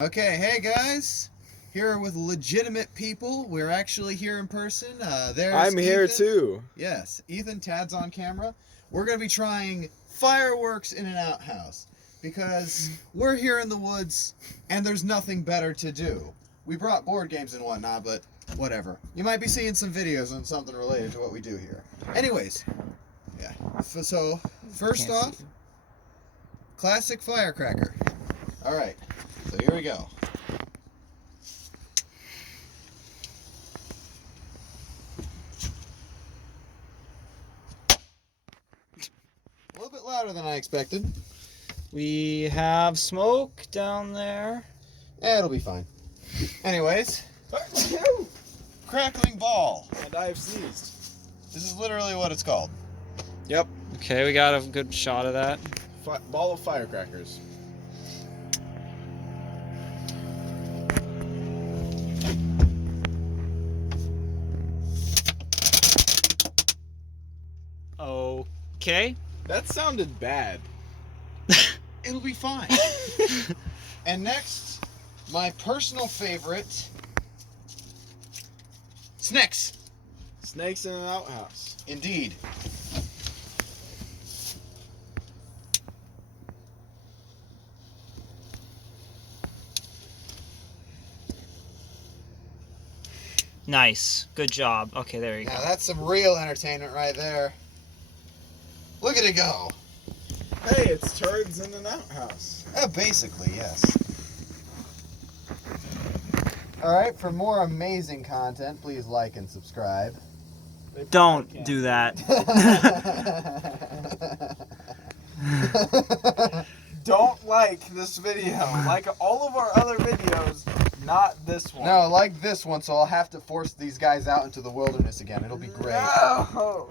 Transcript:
Okay, hey guys, here with legitimate people. We're actually here in person. There's I'm here Ethan. too. Yes, Ethan, Tad's on camera. We're going to be trying fireworks in an outhouse because we're here in the woods and there's nothing better to do. We brought board games and whatnot, but whatever. You might be seeing some videos on something related to what we do here. Anyways, yeah. So first off, classic firecracker. All right. So here we go. A little bit louder than I expected. We have smoke down there. Yeah, it'll be fine. Anyways, crackling ball. And I have sneezed. This is literally what it's called. Yep. Okay, we got a good shot of that. Ball of firecrackers. Okay. That sounded bad. It'll be fine. And next, my personal favorite, snakes. Snakes in an outhouse. Indeed. Nice. Good job. Okay, there you Now go. that's some real entertainment right there. Look at it go. Hey, it's turds in an outhouse. Basically, yes. Alright, for more amazing content, please like and subscribe. Don't do that. Don't like this video. Like all of our other videos, not this one. No, like this one, so I'll have to force these guys out into the wilderness again. It'll be great. No.